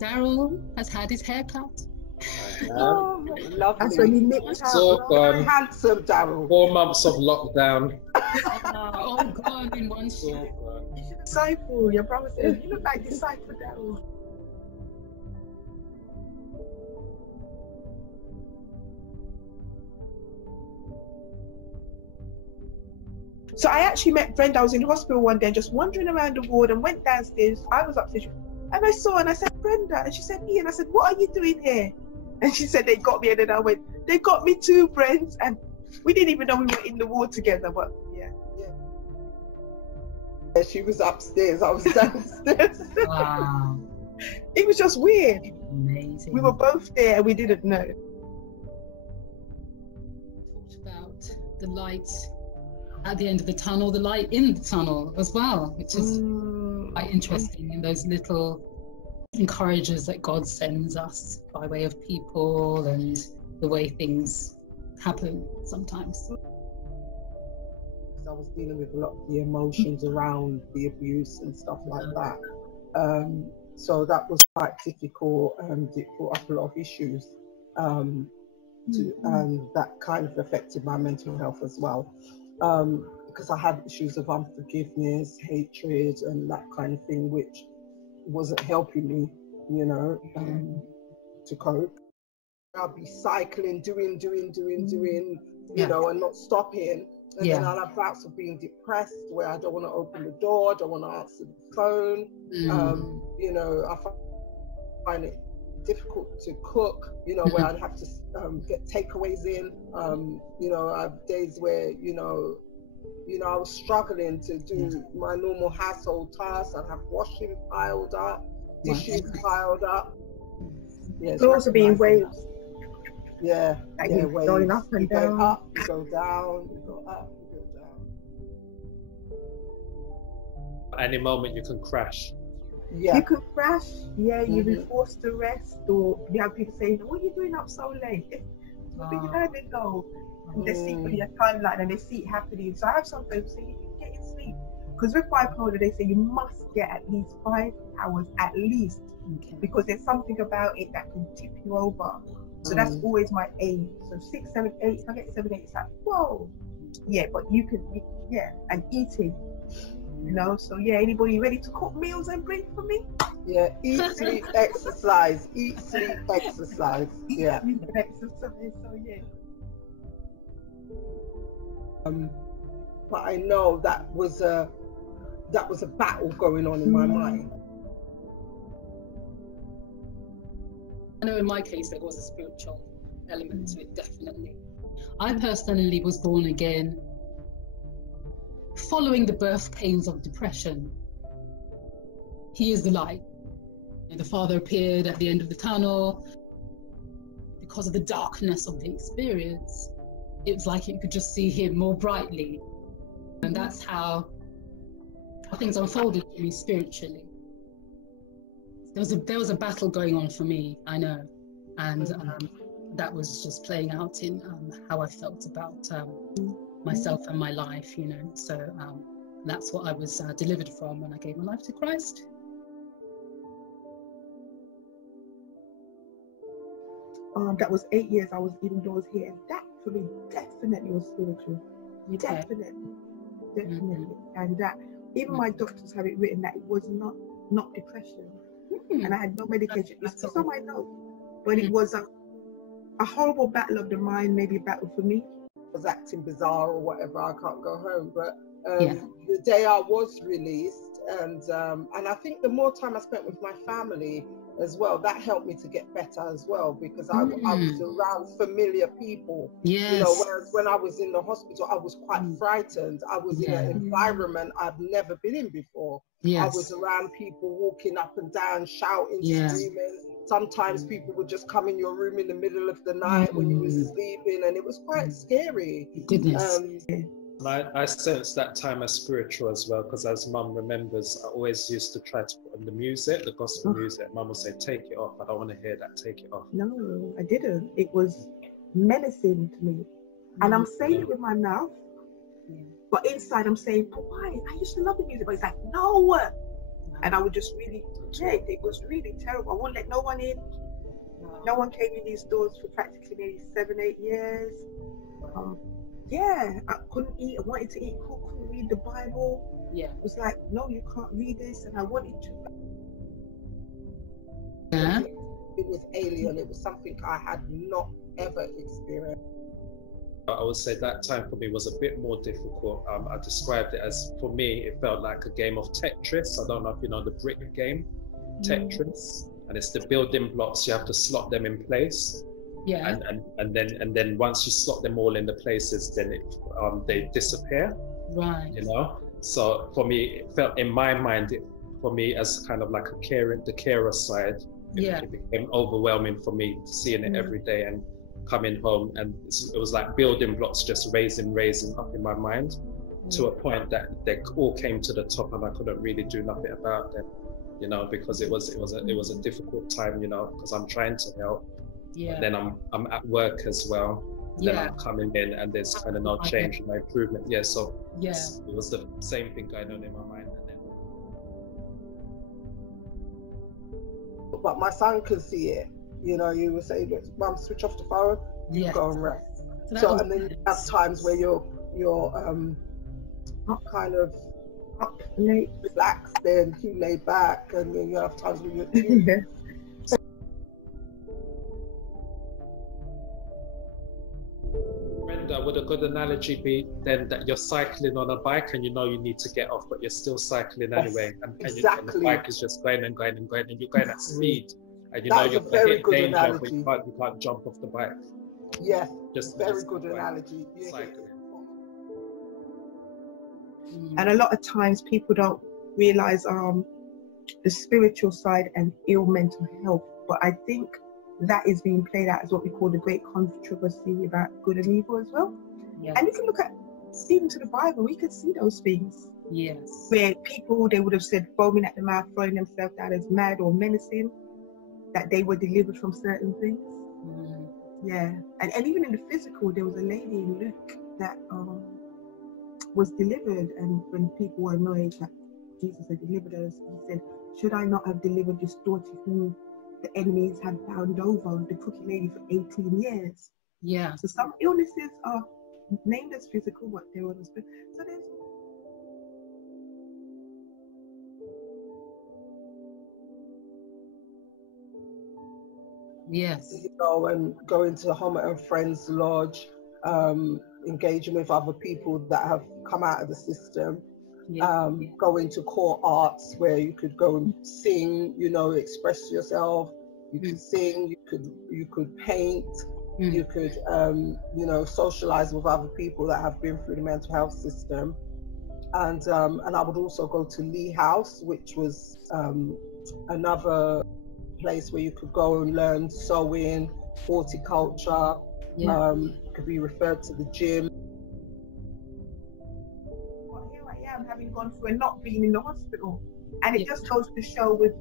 Daryl has had his hair cut. Oh, lovely. That's when he nipped It's out. all gone. Handsome Daryl. 4 months of lockdown. All gone in one shot. You should disciple. Your brother said, you look like disciple Daryl. So I actually met Brenda. I was in hospital one day, just wandering around the ward, and went downstairs. I was upstairs, and I saw her, and I said, Brenda, and she said, Ian. I said, what are you doing here? And she said, they got me, and then I went, they got me too, friends. And we didn't even know we were in the ward together, but yeah. She was upstairs, I was downstairs. Wow. It was just weird. Amazing. We were both there, and we didn't know. Talked about the light at the end of the tunnel, the light in the tunnel as well, which is quite interesting, in those little encouragers that God sends us by way of people and the way things happen sometimes. I was dealing with a lot of the emotions around the abuse and stuff like that. So that was quite difficult, and it brought up a lot of issues. And that kind of affected my mental health as well. Because I had issues of unforgiveness, hatred, and that kind of thing, which wasn't helping me, you know, to cope. I'll be cycling, doing, you know, and not stopping. And then I'll have bouts of being depressed, where I don't want to open the door, don't want to answer the phone. You know, I find it difficult to cook, you know, where I'd have to get takeaways in. You know, I have days where, you know, I was struggling to do my normal household tasks. I'd have washing piled up, dishes piled up. Yeah, floors are being waves. Yeah, waves. Going up and down. You go up, you go down, you go up, you go down. Any moment you can crash. Yeah. You could crash, you'll be forced to rest, or you have people saying, what are you doing up so late? You heard it go. They see it for your timeline and they see it happening. So I have some folks say, you can get your sleep. Because with bipolar, they say you must get at least 5 hours at least, because there's something about it that can tip you over. So that's always my aim. So 6, 7, 8, if I get 7, 8, it's like, whoa. Yeah, but you can, and eating. You know, so anybody ready to cook meals and bring for me? Yeah, eat, sleep, exercise. Eat, sleep, exercise. Yeah. Eat, sleep, exercise. So but I know that was a battle going on in my mind. I know in my case there was a spiritual element to it, definitely. I personally was born again following the birth pains of depression. He is the light. The Father appeared at the end of the tunnel. Because of the darkness of the experience, it was like you could just see him more brightly. And that's how things unfolded for me spiritually. There was a battle going on for me, I know. And that was just playing out in how I felt about myself and my life, you know. So that's what I was delivered from when I gave my life to Christ. That was 8 years I was indoors here, and that for me definitely was spiritual. Definitely. And that even my doctors have it written that it was not depression, and I had no medication. It's on my note, but it was a horrible battle of the mind, maybe a battle for me. I was acting bizarre or whatever. I can't go home, but the day I was released, and I think the more time I spent with my family as well, that helped me to get better as well, because I was around familiar people. Yes. You know, whereas when I was in the hospital, I was quite frightened. I was in an environment I've never been in before. Yes. I was around people walking up and down, shouting, screaming. Sometimes people would just come in your room in the middle of the night when you were sleeping, and it was quite scary. Goodness. I sense that time as spiritual as well, because as Mum remembers, I always used to try to put on the music, the gospel music. Mum would say, take it off. I don't want to hear that. Take it off. No, I didn't. It was menacing to me. And I'm saying it with my mouth, but inside I'm saying, but why? I used to love the music. But it's like, no. And I would just really, it was really terrible. I wouldn't let no one in. No one came in these doors for practically maybe 7-8 years. I couldn't eat. I wanted to eat, couldn't read the Bible. Yeah. It was like, no, you can't read this. And I wanted to. Yeah. It was alien. It was something I had not ever experienced. I would say that time for me was a bit more difficult. I described it as, for me, it felt like a game of Tetris. I don't know if you know the brick game, Tetris, and it's the building blocks. You have to slot them in place. Yeah. And then once you slot them all in the places, then they disappear. Right. You know. So for me, it felt in my mind, for me as kind of like the carer side. It became overwhelming for me, seeing it every day and coming home, and it was like building blocks just raising up in my mind to a point that they all came to the top, and I couldn't really do nothing about them, you know, because it was a difficult time, you know, because I'm trying to help, and then I'm at work as well, then I'm coming in and there's kind of no change, no improvement. So it was the same thing going on in my mind. But my son could see it. You know, you would say, "Mum, switch off the phone. You go and rest." So and then you have times where you're kind of up late, relaxed, then too laid back, and then you have times where you're too. Brenda, would a good analogy be then that you're cycling on a bike and you know you need to get off, but you're still cycling anyway, and the bike is just going and going and going, and you're going at speed, and you know you're going to hit danger, but you can't jump off the bike. Yeah, just very good analogy. Cycling. And a lot of times people don't realize the spiritual side and ill mental health, but I think that is being played out as what we call the great controversy about good and evil as well. Yeah. And if you look at even to the Bible, we could see those things. Yes. Where people, they would have said foaming at the mouth, throwing themselves out as mad or menacing, that they were delivered from certain things. Yeah. And even in the physical, there was a lady in Luke that was delivered, and when people were annoyed that Jesus had delivered us, he said, "Should I not have delivered this daughter who the enemies had bound over, the crooked lady, for 18 years. Yeah. So some illnesses are named as physical, but they're on the spirit. So there's. Yes. You know, and going to Homer and Friends Lodge, engaging with other people that have come out of the system. Going to core arts where you could go and sing, you know, express yourself. You could sing, you could paint, you could you know, socialize with other people that have been through the mental health system. And I would also go to Lee House, which was another place where you could go and learn sewing, horticulture. Could be referred to the gym. Having gone through and not being in the hospital, and it just goes to show with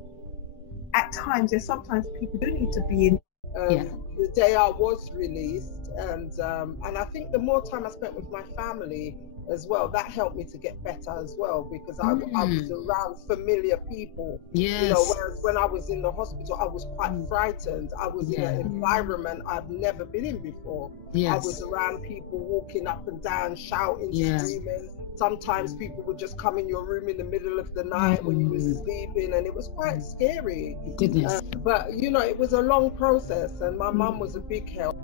at times there's sometimes people do need to be in. The day I was released, and I think the more time I spent with my family as well, that helped me to get better as well, because I was around familiar people. Yes. You know, whereas when I was in the hospital, I was quite frightened. I was in an environment I've never been in before. Yes. I was around people walking up and down, shouting, screaming. Sometimes people would just come in your room in the middle of the night when you were sleeping, and it was quite scary. Goodness. But, you know, it was a long process, and my mum was a big help.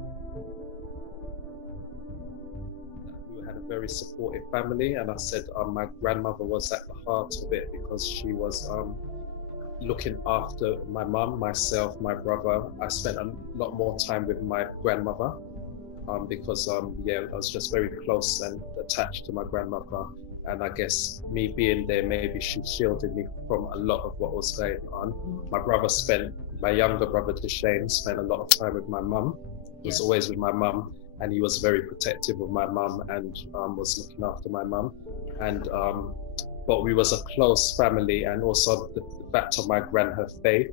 We had a very supportive family, and I said my grandmother was at the heart of it, because she was looking after my mum, myself, my brother. I spent a lot more time with my grandmother. Because I was just very close and attached to my grandmother, and I guess me being there, maybe she shielded me from a lot of what was going on. My younger brother Deshane spent a lot of time with my mum. He was always with my mum, and he was very protective of my mum and was looking after my mum. And but we was a close family, and also the fact of my her faith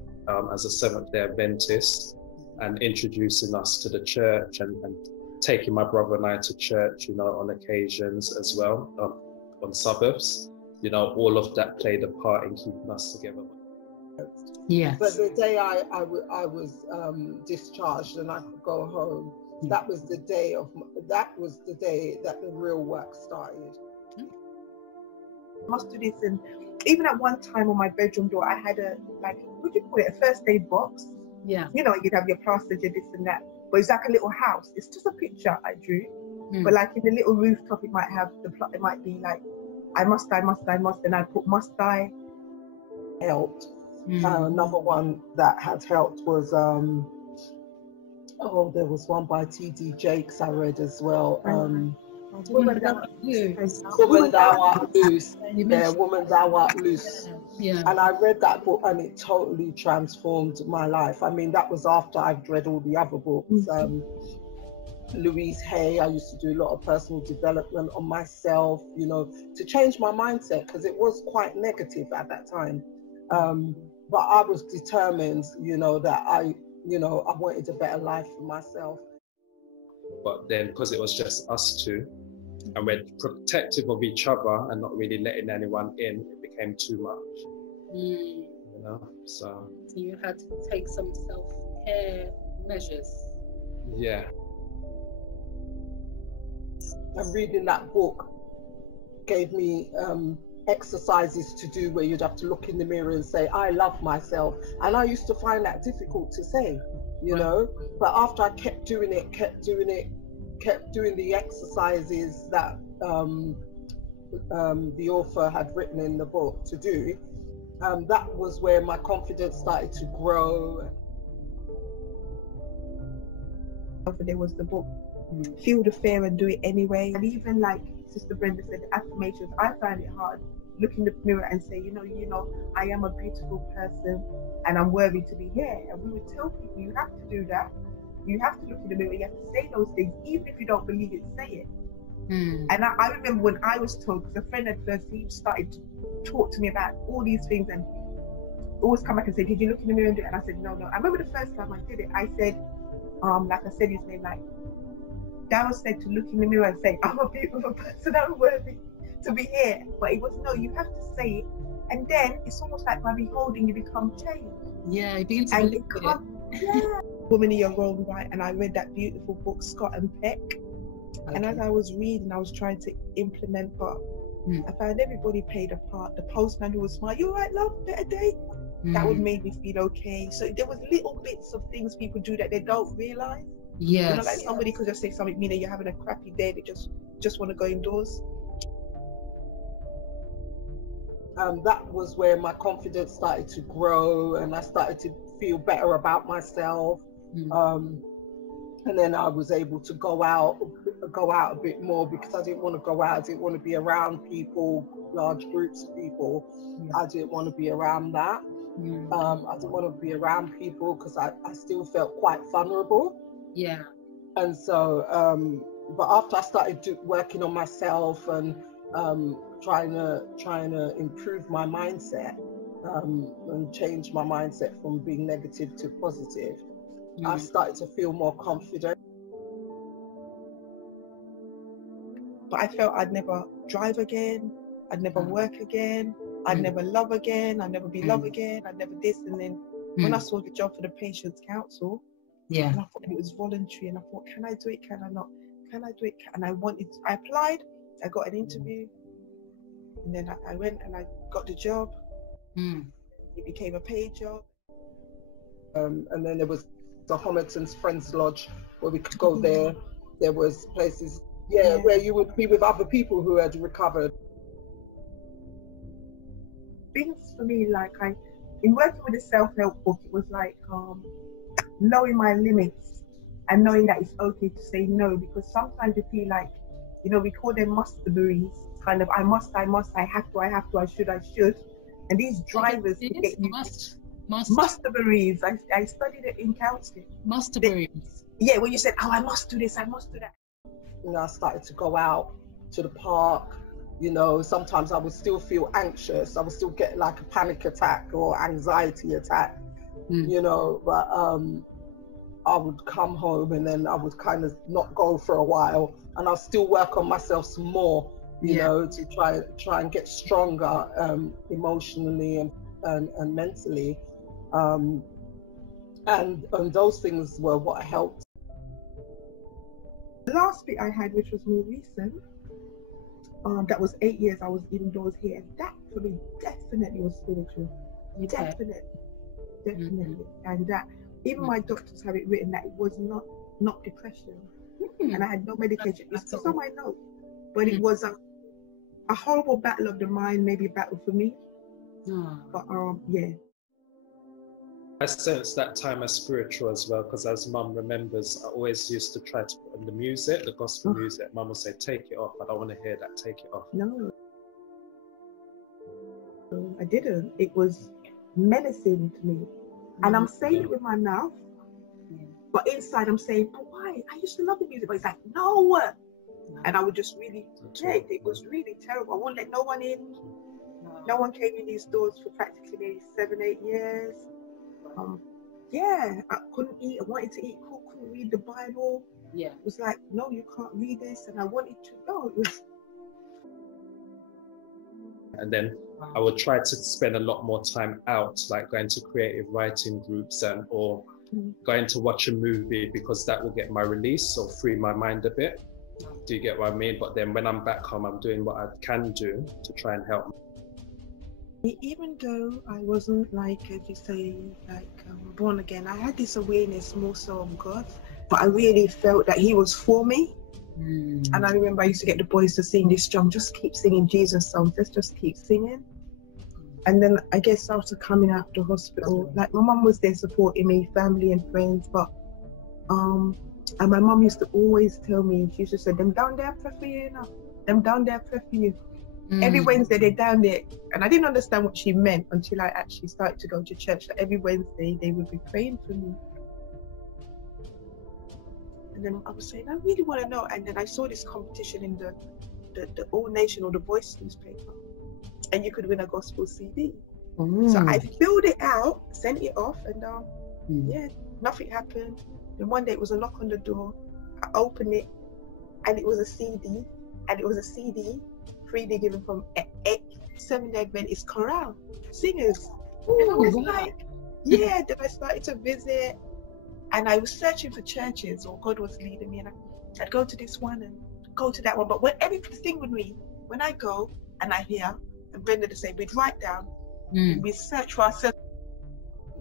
as a Seventh-day Adventist, and introducing us to the church and taking my brother and I to church, you know, on occasions as well, on Sabbaths. you know, all of that played a part in keeping us together. Yes. But the day I was discharged and I could go home, that was the day that the real work started. I must do this. And even at one time on my bedroom door, I had a, like, what do you call it, a first aid box. Yeah. You know, you'd have your plasters, your this and that. But it's like a little house. It's just a picture I drew. But like in the little rooftop, it might have the plot. It might be like, I must, and I put must die. Helped. Another one that had helped was there was one by T.D. Jakes I read as well. Woman Thou Art Loose. Woman Thou Art Loose. Yeah, Woman Thou Art Loose. Yeah. And I read that book and it totally transformed my life. I mean, that was after I'd read all the other books. Louise Hay, I used to do a lot of personal development on myself, you know, to change my mindset, because it was quite negative at that time. But I was determined, you know, that I wanted a better life for myself. But then, because it was just us two, and we're protective of each other and not really letting anyone in, it became too much. You know, so you had to take some self-care measures. Yeah. And reading that book gave me exercises to do where you'd have to look in the mirror and say, I love myself. And I used to find that difficult to say, you know, but after I kept doing the exercises that the author had written in the book to do, that was where my confidence started to grow. There was the book, Feel the Fear and Do It Anyway. And even like Sister Brenda said, affirmations, I find it hard. Look in the mirror and say, you know, I am a beautiful person and I'm worthy to be here. And we would tell people, you have to do that. You have to look in the mirror, you have to say those things, even if you don't believe it, say it. And I remember when I was told, because a friend at first, he started to talk to me about all these things and always come back and say, did you look in the mirror and do it? And I said, no. I remember the first time I did it, I said, like I said his name, like, Darryl said to look in the mirror and say, I'm a beautiful person, I'm worthy to be here. But it was, no, you have to say it. And then it's almost like by beholding, you become changed. Yeah, you begin to believe it. Yeah. Woman in Your Own Right. And I read that beautiful book, Scott and Peck. Okay. And as I was reading, I was trying to implement, but I found everybody played a part. The postman who was smart, you all right, love, better day? That would make me feel okay. So there was little bits of things people do that they don't realize. Yes. You know, like somebody could just say something, Mina, you're having a crappy day, they just want to go indoors. That was where my confidence started to grow and I started to feel better about myself. And then I was able to go out a bit more, because I didn't want to go out. I didn't want to be around people, large groups of people. I didn't want to be around that. I didn't want to be around people because I still felt quite vulnerable. Yeah. And so, but after I started working on myself and trying to improve my mindset and change my mindset from being negative to positive, I started to feel more confident. But I felt I'd never drive again, I'd never work again, I'd never love again, I'd never be loved again, I'd never this. And then when I saw the job for the Patients Council, and I thought it was voluntary, and I thought, can I do it? Can I not? Can I do it? And I applied, I got an interview, and then I went and I got the job. It became a paid job. And then there was the Homerton's Friends Lodge where we could go there. There was places, where you would be with other people who had recovered. Things for me, like in working with the self-help book, it was like knowing my limits and knowing that it's okay to say no, because sometimes you feel like, you know, we call them mustaberries, kind of, I must, I have to, I should. And these drivers to get you mustaberries. I studied it in counseling. Mustaberries. Yeah, when you said, oh, I must do this, I must do that. You know, I started to go out to the park. You know, sometimes I would still feel anxious. I would still get like a panic attack or anxiety attack, you know, but I would come home and then I would kind of not go for a while, and I'll still work on myself some more you know, to try and get stronger emotionally and mentally. And those things were what helped. The last bit I had, which was more recent, that was 8 years I was indoors here, and that for me definitely was spiritual. Definitely. And that even my doctors have it written that it was not depression, and I had no medication. It's just on my note, but it was a horrible battle of the mind, maybe a battle for me. But yeah. I sense that time as spiritual as well, because as Mum remembers, I always used to try to put on the music, the gospel music. Mum would say, "Take it off. I don't want to hear that. Take it off." No, I didn't. It was menacing to me, and I'm saying it with my mouth, but inside I'm saying, "But why? I used to love the music." But it's like, no. And I would just really, it was really terrible. I wouldn't let no one in. No one came in these doors for practically 7-8 years. I couldn't eat. I wanted to eat, couldn't read the Bible. It was like, no, you can't read this, and I wanted to. No, it was. And then I would try to spend a lot more time out, like going to creative writing groups or going to watch a movie, because that will get my release or free my mind a bit. Do you get what I mean? But then when I'm back home, I'm doing what I can do to try and help. Even though I wasn't, like, as you say, like born again, I had this awareness more so of God, but I really felt that He was for me. And I remember I used to get the boys to sing this song, just keep singing Jesus songs, let's just keep singing. And then I guess after coming out of the hospital, like my mum was there supporting me, family and friends, but and my mum used to always tell me, she used to say, them down there pray for you, you know, them down there pray for you. Every Wednesday they're down there, and I didn't understand what she meant until I actually started to go to church. That every Wednesday they would be praying for me. And then I was saying, I really want to know. And then I saw this competition in the All Nation or the Voice newspaper, and you could win a gospel CD. So I filled it out, sent it off, and nothing happened. And one day it was a knock on the door. I opened it, and it was a CD, freely given from Seventh-day Adventist chorale singers. And I was like, then I started to visit, and I was searching for churches, or God was leading me, and I'd go to this one and go to that one. But the thing with me, when I go and I hear, and Brenda to say, we'd write down, we search for ourselves.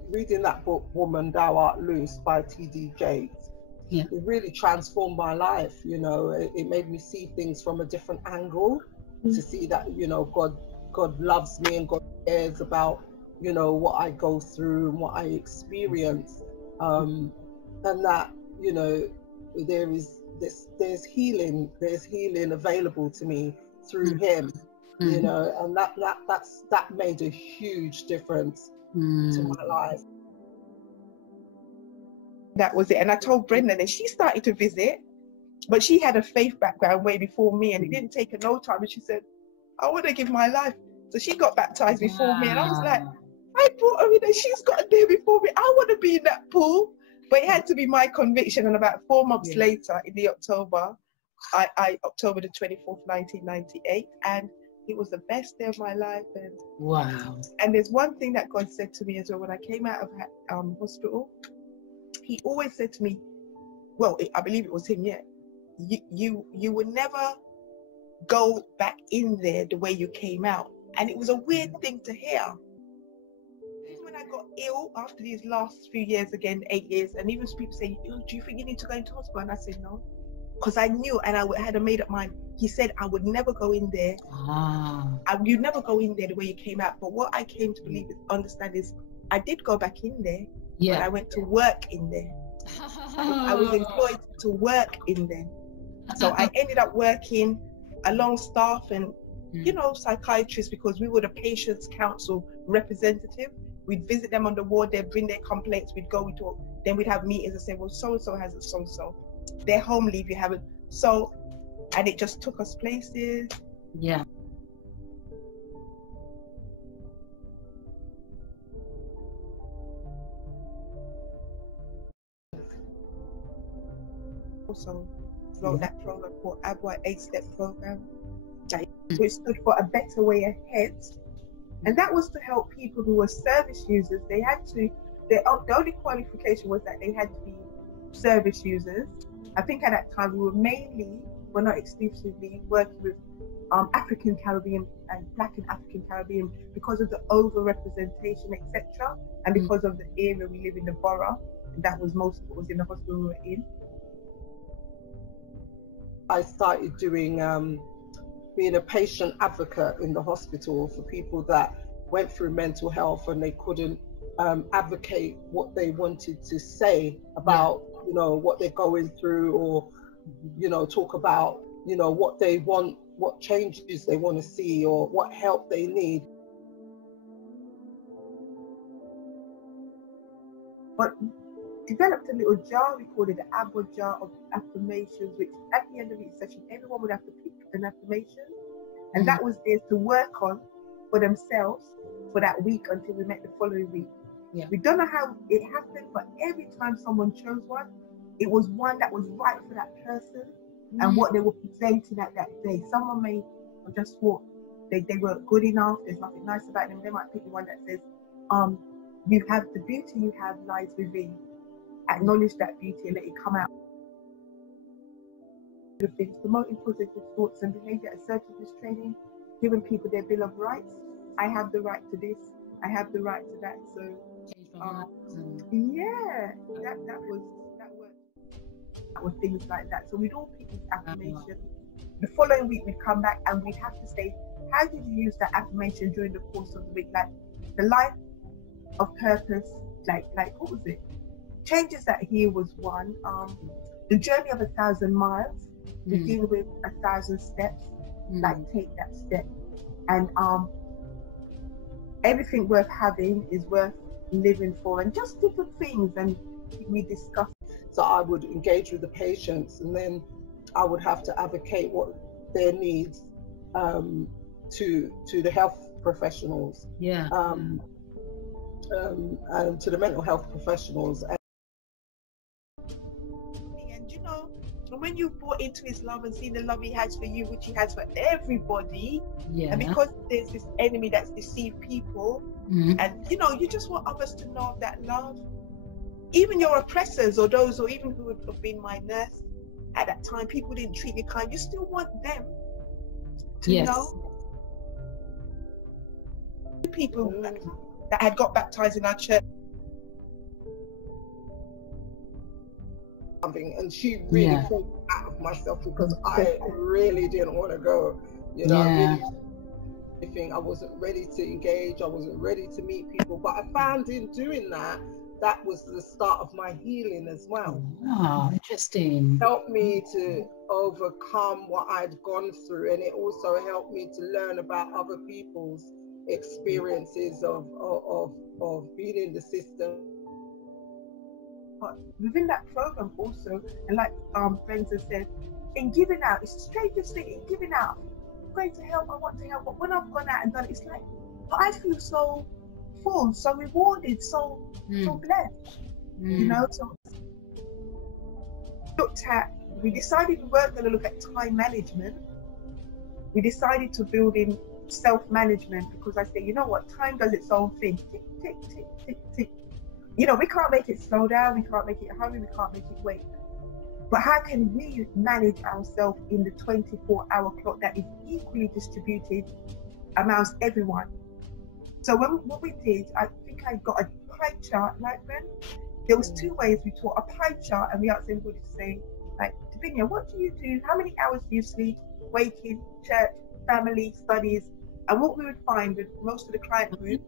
Reading that book, Woman, Thou Art Loose by T.D. Jakes, it really transformed my life. You know, it made me see things from a different angle, to see that, you know, God loves me and God cares about, you know, what I go through and what I experience, and that, you know, there's healing available to me through Him, you know, and that made a huge difference to my life. That was it. And I told Brenda, and she started to visit, but she had a faith background way before me, and it didn't take her no time. And she said, I want to give my life. So she got baptized before me, and I was like, I brought her in, and she's got there before me. I want to be in that pool. But it had to be my conviction. And about 4 months later, in the October the 24th, 1998, and it was the best day of my life. And and there's one thing that God said to me as well when I came out of hospital. He always said to me, well, I believe it was him, you will never go back in there the way you came out. And it was a weird thing to hear. When I got ill after these last few years, again 8 years, and even people say, do you think you need to go into hospital? And I said no, because I knew, and I had a made up mind. He said I would never go in there. You'd never go in there the way you came out. But what I came to believe, understand, is I did go back in there, but I went to work in there. I was employed to work in there. So I ended up working along staff and, you know, psychiatrists, because we were the patient's council representative. We'd visit them on the ward, they'd bring their complaints, we'd go, we'd talk, then we'd have meetings and say, well, so-and-so has it, so-and-so. Their home leave, you haven't. So, and it just took us places. Also wrote that program called ABWA 8-Step program. which stood for a better way ahead. And that was to help people who were service users. They had to, the only qualification was that they had to be service users. I think at that time we were mainly, well not exclusively, working with African Caribbean and Black and African Caribbean because of the over-representation, etc. And because of the area we live in, the borough, and that was most of what was in the hospital we were in. I started doing being a patient advocate in the hospital for people that went through mental health and they couldn't advocate what they wanted to say about, you know, what they're going through, or, you know, talk about, you know, what they want, what changes they want to see, or what help they need. But developed a little jar, we called it the Abba jar of affirmations, which at the end of each session, everyone would have to pick an affirmation. And that was there to work on for themselves for that week until we met the following week. Yeah. We don't know how it happened, but every time someone chose one, it was one that was right for that person and what they were presenting at that day. Someone may have just thought they weren't good enough, there's nothing nice about them. They might pick the one that says, you have the beauty you have lies within. Acknowledge that beauty and let it come out. The things, promoting positive thoughts and behavior, assertiveness training, giving people their bill of rights. I have the right to this, I have the right to that. So yeah, that were things like that. So we'd all pick this affirmation. The following week we'd come back and we'd have to say, how did you use that affirmation during the course of the week? Like the life of purpose, like what was it? Changes that here was one. The journey of 1,000 miles, begin with 1,000 steps, like take that step. And everything worth having is worth living for, and just different things, and we discussed. So I would engage with the patients, and then I would have to advocate what their needs to the health professionals, and to the mental health professionals. And you know, when you bought into his love and seen the love he has for you, which he has for everybody, and because there's this enemy that's deceived people, and you know, you just want others to know of that love. Even your oppressors, or those, or even who would have been my nurse at that time, people didn't treat you kind, you still want them to know. People that had got baptized in our church. And she really pulled me out of myself because I really didn't want to go. You know, I really, I wasn't ready to engage, I wasn't ready to meet people. But I found in doing that, that was the start of my healing as well. Oh, interesting. Helped me to overcome what I'd gone through, and it also helped me to learn about other people's experiences of being in the system. But within that program also, and like friends have said, in giving out, it's the strangest thing, in giving out, I'm going to help, I want to help, but when I've gone out and done it, it's like, I feel so full, so rewarded, so blessed, you know. So we decided we weren't going to look at time management. We decided to build in self-management, because I say, you know what, time does its own thing, tick, tick, tick, tick, tick. You know, we can't make it slow down, we can't make it hurry, we can't make it wait. But how can we manage ourselves in the 24-hour clock that is equally distributed amongst everyone? So what we did, I think I got a pie chart, like then. There was two ways we taught: a pie chart, and we asked everybody to say, like, Davinia, what do you do? How many hours do you sleep? Waking, church, family, studies. And what we would find with most of the client group,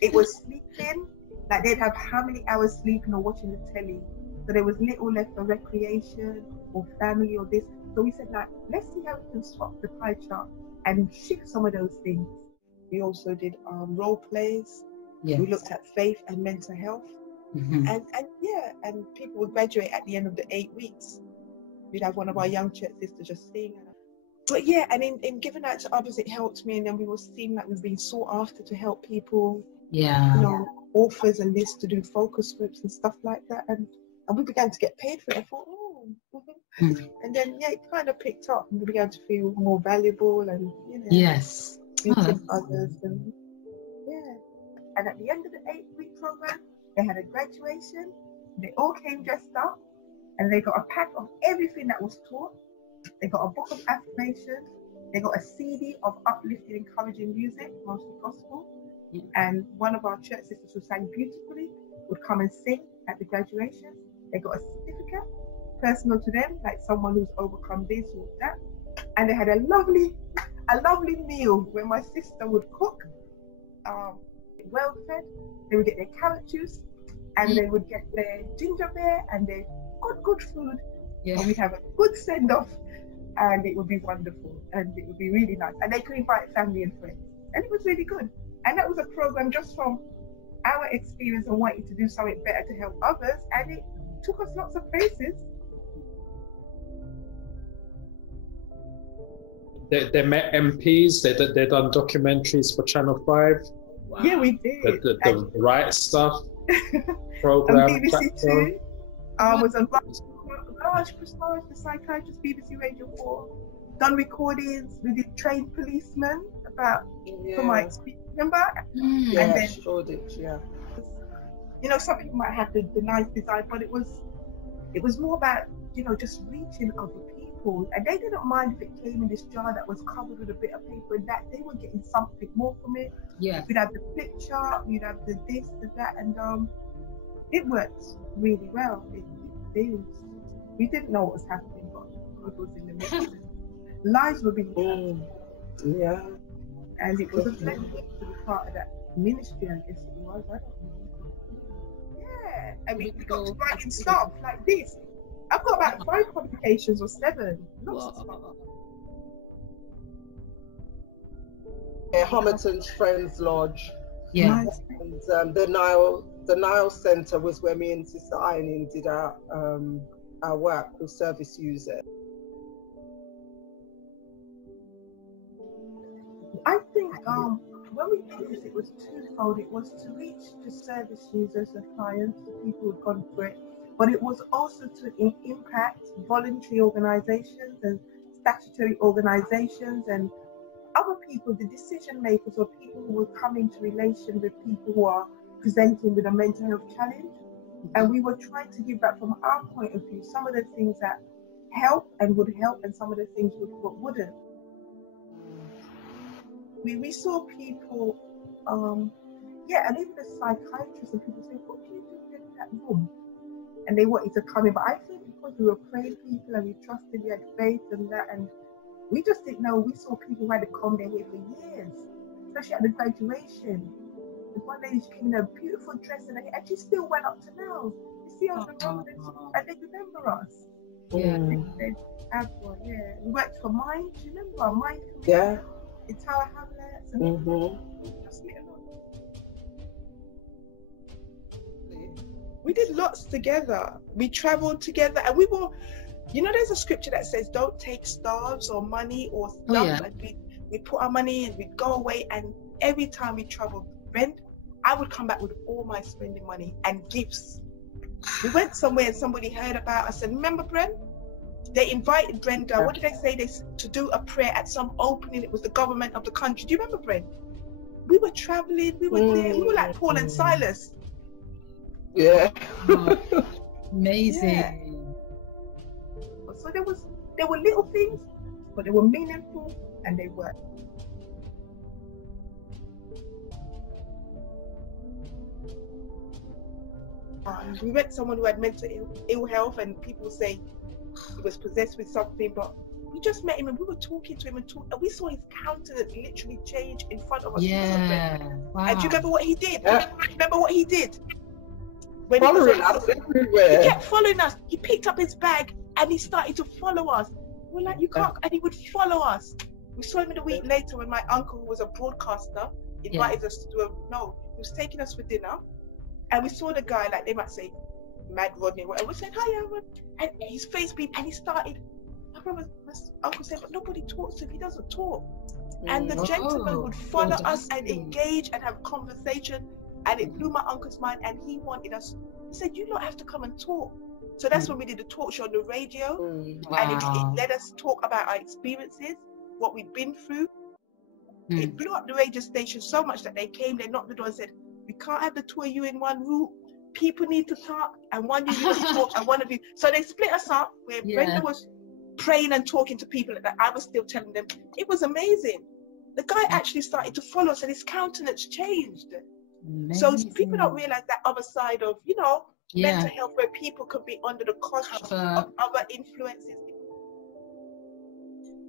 it was sleeping, like they'd have how many hours sleeping or watching the telly. So there was little left for recreation or family or this. So we said, like, let's see how we can swap the pie chart and shift some of those things. We also did role plays. We looked at faith and mental health. And people would graduate at the end of the 8 weeks. We'd have one of our young church sisters just sing. But yeah, and in giving that to others, it helped me. And then we were seeing like we've been sought after to help people. You know, authors and this, to do focus groups and stuff like that. And we began to get paid for it. I thought, oh, And then, yeah, it kind of picked up and we began to feel more valuable and, you know, Yes. meeting others. And yeah. And at the end of the 8-week program, they had a graduation. They all came dressed up and they got a pack of everything that was taught. They got a book of affirmations. They got a CD of uplifting, encouraging music, mostly gospel. And one of our church sisters who sang beautifully would come and sing at the graduation. They got a certificate personal to them, like someone who's overcome this or that. And they had a lovely meal where my sister would cook, well fed. They would get their carrot juice and they would get their ginger beer and their good food. Yeah. And we'd have a good send off and it would be wonderful and it would be really nice. And they could invite family and friends. And it was really good. And that was a program just from our experience and wanting to do something better to help others. And it took us lots of places. They met MPs, they done documentaries for Channel 5. Wow. Yeah, we did. The Right Stuff program. And BBC Two was a large prestige, the psychiatrist, BBC Radio 4. Done recordings, we did trained policemen about from my experience, remember? Yeah, and then, sure did, yeah. You know, some people might have the nice design, but it was more about, you know, just reaching other people. And they didn't mind if it came in this jar that was covered with a bit of paper and that. They were getting something more from it. Yeah. We'd have the flip chart, we'd have the this, the that, and it worked really well. We didn't know what was happening, but God was in the midst. Lives were being changed. Yeah. And it was a pleasure to be part of that ministry, I guess it was. I don't know. Yeah. I mean, we got to write in stuff like this. I've got about 5 qualifications or 7. Lots of stuff. Homerton's Friends Lodge. Yeah. And the Nile Centre was where me and Sister Eileen did our work with service users. I think when we did this, it was twofold. It was to reach the service users, the clients, the people who'd gone through it, but it was also to impact voluntary organisations and statutory organisations and other people, the decision makers or people who will come into relation with people who are presenting with a mental health challenge. And we were trying to give back from our point of view some of the things that help and would help and some of the things wouldn't. We saw people, and even the psychiatrists and people say, what do you do in that room? And they wanted to come in, but I think because we were praying people and we trusted, we had faith and that, and we just didn't know. We saw people who had to come there here for years, especially at the graduation. There's one lady, she came in a beautiful dress and she still went up to now. You see us on the road and they remember us. Yeah. We worked for Mind, do you remember? Mind community. Yeah. In Tower Hamlets and just we did lots together. We traveled together and we were, you know, there's a scripture that says don't take stars or money or stuff. And we put our money and we'd go away, and every time we traveled, I would come back with all my spending money and gifts. We went somewhere and somebody heard about us and remember Brent? They invited Brenda, what did they say? To do a prayer at some opening. It was the government of the country. Do you remember, Brent? We were traveling, we were there. We were like Paul and Silas. Yeah. Amazing. Yeah. So there were little things, but they were meaningful and they worked. We met someone who had mental ill health, and people say he was possessed with something, but we just met him and we were talking to him and we saw his countenance literally change in front of us. Yeah. Wow. And do you remember what he did? Yeah. Remember what he did? When following us everywhere. He kept following us. He picked up his bag and he started to follow us. We're like, you can't, and he would follow us. We saw him a week later when my uncle, who was a broadcaster, invited us to do he was taking us for dinner. And we saw the guy, like they might say, Mad Rodney, and we said, hi, Aaron. And his face beat, and he started, my uncle said, but nobody talks to him, he doesn't talk. And the gentleman would follow us and engage and have conversation, and it blew my uncle's mind, and he wanted us, he said, you don't have to come and talk. So that's when we did the talk show on the radio. Wow. And it let us talk about our experiences, what we've been through. It blew up the radio station so much that they came, they knocked the door and said, we can't have the two of you in one room. People need to talk, and one of you to talk, and one of you. So they split us up, where Brenda was praying and talking to people, that I was still telling them. It was amazing. The guy actually started to follow us, and his countenance changed. Amazing. So people don't realize that other side of, you know, mental health, where people can be under the cost of other influences.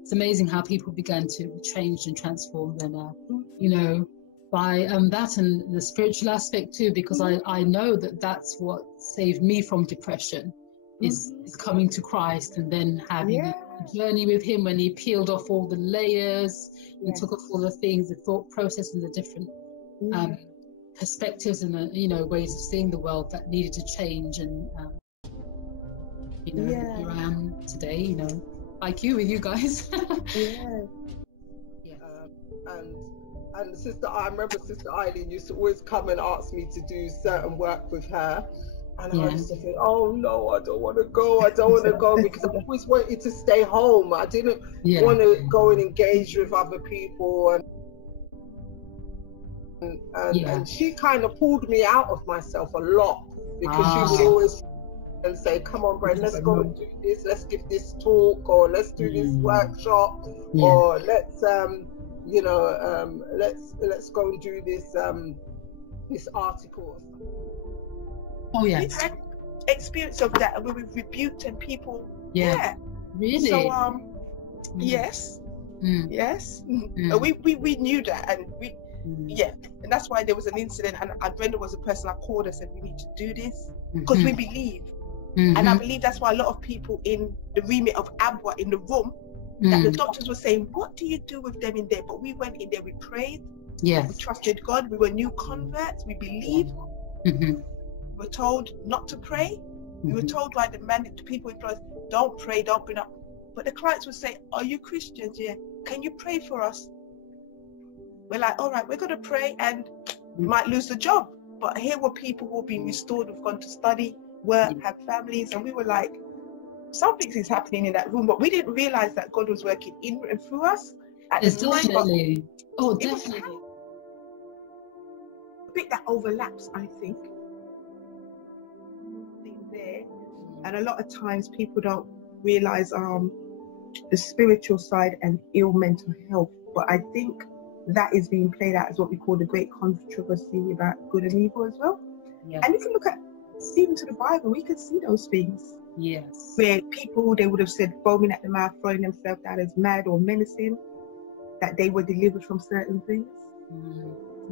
It's amazing how people began to change and transform their life, you know, by that and the spiritual aspect too, because I know that that's what saved me from depression, is coming to Christ and then having a journey with him when he peeled off all the layers and took off all the things, the thought process and the different perspectives and the, you know, ways of seeing the world that needed to change. And you know, here I am today, you know, like you, with you guys. And I remember Sister Eileen used to always come and ask me to do certain work with her, and I used to think, oh no, I don't want to go, because I always wanted to stay home. I didn't want to go and engage with other people, and she kind of pulled me out of myself a lot, because she would always and say, come on, Brent, let's go and do this, let's give this talk, or let's do this workshop, or let's you know, let's go and do this this article. Oh yeah. We've had experience of that where we've rebuked and people. Really. So yes. We knew that, and we and that's why there was an incident, and Brenda was the person I called and said, we need to do this because we believe. And I believe that's why a lot of people in the remit of ABWA in the room, that the doctors were saying, what do you do with them in there? But we went in there, we prayed, we trusted God, we were new converts, we believed. We were told not to pray. We were told by the people in place, don't pray, don't bring up. But the clients would say, are you Christians? Yeah. Can you pray for us? We're like, all right, we're going to pray, and we might lose the job. But here were people who have been restored, who've gone to study, work, have families, and we were like, something is happening in that room, but we didn't realize that God was working in and through us at the time. Definitely. Oh, definitely. A bit that overlaps, I think. There, and a lot of times people don't realize the spiritual side and ill mental health, but I think that is being played out as what we call the great controversy about good and evil as well. And if you look at even to the Bible, we could see those things. Where people, they would have said, foaming at the mouth, throwing themselves out as mad or menacing, that they were delivered from certain things.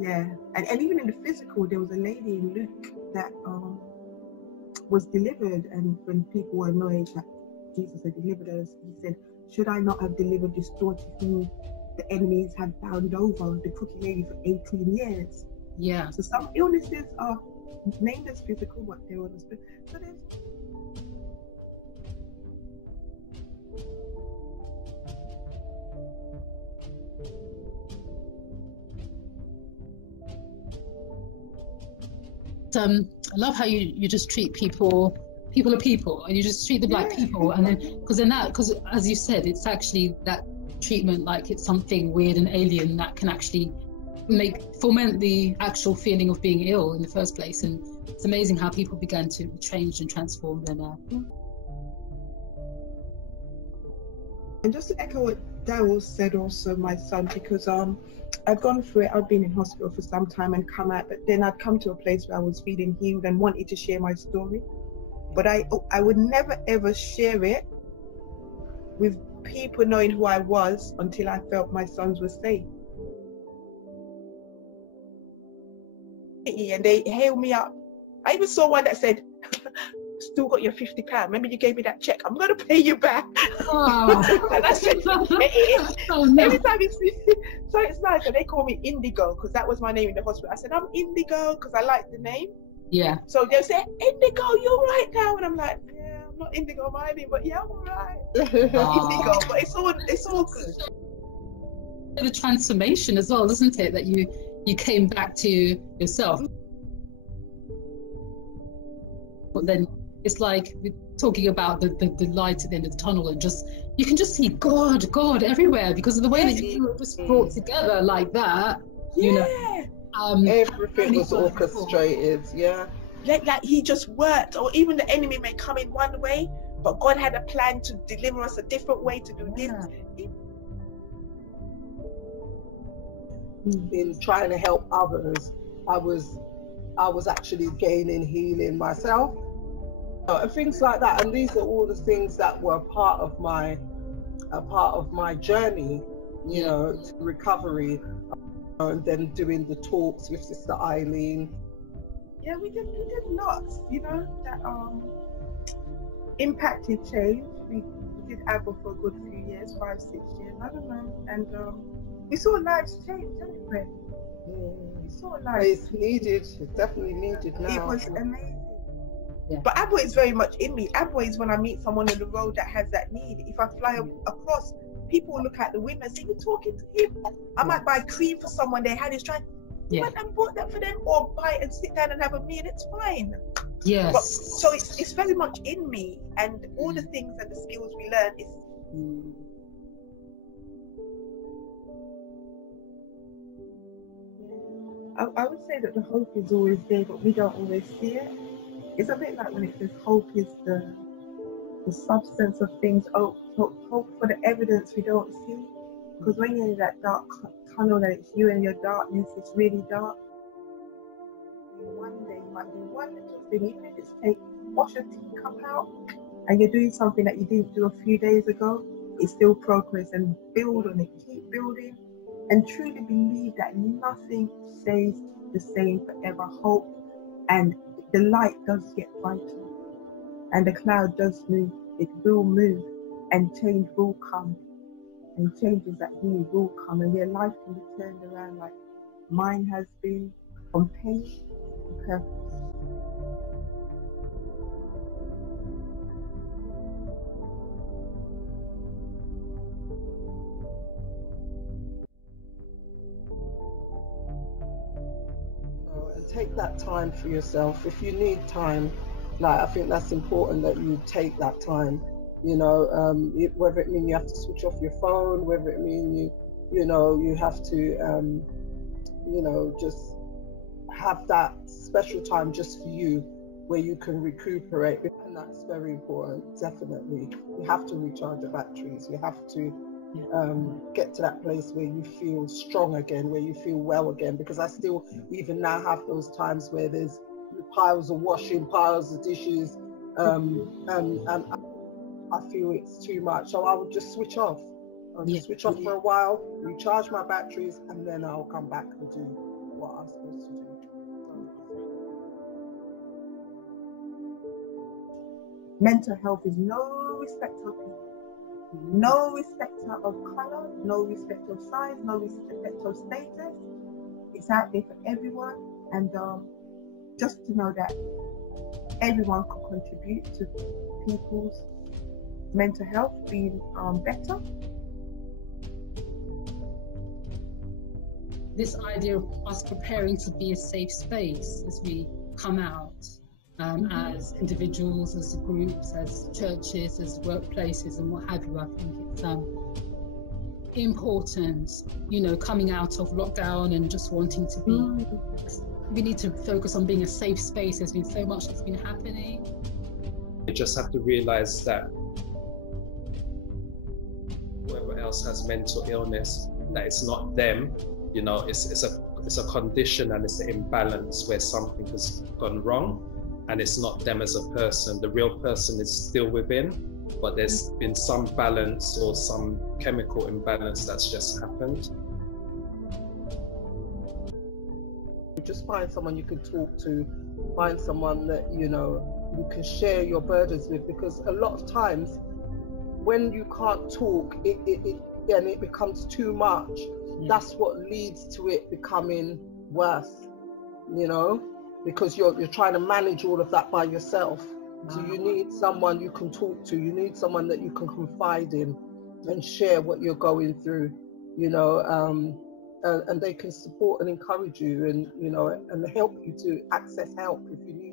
And even in the physical, there was a lady in Luke that was delivered, and when people were annoyed that Jesus had delivered us, he said, should I not have delivered this daughter who the enemies had bound over, the crooked lady, for 18 years? So some illnesses are named as physical, but they're on the spirit. So there's I love how you just treat people are people, and you just treat them like people, and then because as you said, it's actually that treatment like it's something weird and alien that can actually foment the actual feeling of being ill in the first place. And it's amazing how people began to change and transform their life. And just to echo what Daryl said also, my son, because I'd gone through it, I'd been in hospital for some time and come out, but then I'd come to a place where I was feeling healed and wanted to share my story. But I would never ever share it with people knowing who I was until I felt my sons were safe. And they hailed me up. I even saw one that said, still got your £50. Remember you gave me that check? I'm going to pay you back. Oh. And I said, every time you see, so it's nice. And they call me Indigo because that was my name in the hospital. I said, I'm Indigo because I like the name. So they'll say, Indigo, you're right now. And I'm like, yeah, I'm not Indigo, Miley, but yeah, I'm all right. Indigo, but it's all good. The transformation as well, isn't it? That you came back to yourself. But then it's like talking about the light at the end of the tunnel, and just you can just see God everywhere because of the way that you were just brought together like that. You know, everything was orchestrated. Yeah. Like he just worked, or even the enemy may come in one way, but God had a plan to deliver us a different way to do this. In trying to help others, I was actually gaining healing myself, and things like that. And these are all the things that were a part of my journey, you know, to recovery, and then doing the talks with Sister Eileen. Yeah, we did lots, you know, that impacted change. We did ABBA for a good few years, 5-6 years, I don't know, and we saw lives change, didn't we? We saw lives. It's needed. It's definitely needed now. It was amazing. Yeah. But ABBA is very much in me. ABBA is when I meet someone on the road that has that need. If I fly across, people will look at the window and say, "You're talking to him." I might buy cream for someone they had. Is trying. Yeah. And bought that for them, or buy it and sit down and have a meal. It's fine. Yes. But, so it's very much in me, and all the things and the skills we learn is. I would say that the hope is always there, but we don't always see it. It's a bit like when it says hope is the substance of things. Hope for the evidence we don't see. Because when you're in that dark tunnel and it's you and your darkness, it's really dark. One day you might do one little thing, even if it's wash your teacup out, and you're doing something that you didn't do a few days ago, it's still progress, and build on it, keep building, and truly believe that nothing stays the same forever. Hope, and the light does get brighter, and the cloud does move, it will move, and change will come. And changes that really will come, and your life can be turned around like mine has been, from pain to purpose. And take that time for yourself. If you need time, like, I think that's important that you take that time. You know, whether it means you have to switch off your phone, whether it means you have to, just have that special time just for you, where you can recuperate, and that's very important. Definitely, you have to recharge your batteries. You have to get to that place where you feel strong again, where you feel well again. Because I still, even now, have those times where there's piles of washing, piles of dishes, and I feel it's too much, so I would just switch off. I'll just switch off for a while, recharge my batteries, and then I'll come back and do what I'm supposed to do. Mental health is no respecter of people, no respecter of colour, no respect of size, no respect of status. It's out there for everyone, and just to know that everyone can contribute to people's mental health being better. This idea of us preparing to be a safe space as we come out, as individuals, as groups, as churches, as workplaces, and what have you. I think it's important, coming out of lockdown and just wanting to be. We need to focus on being a safe space. There's been so much that's been happening. You just have to realize that whoever else has mental illness, that it's not them, it's a condition, and it's an imbalance where something has gone wrong, and it's not them as a person. The real person is still within, but there's been some balance or some chemical imbalance that's just happened. Just find someone you can talk to, find someone that you can share your burdens with, because a lot of times when you can't talk, it becomes too much. That's what leads to it becoming worse, because you're trying to manage all of that by yourself. So you need someone you can talk to, you need someone that you can confide in and share what you're going through, and they can support and encourage you, and and help you to access help if you need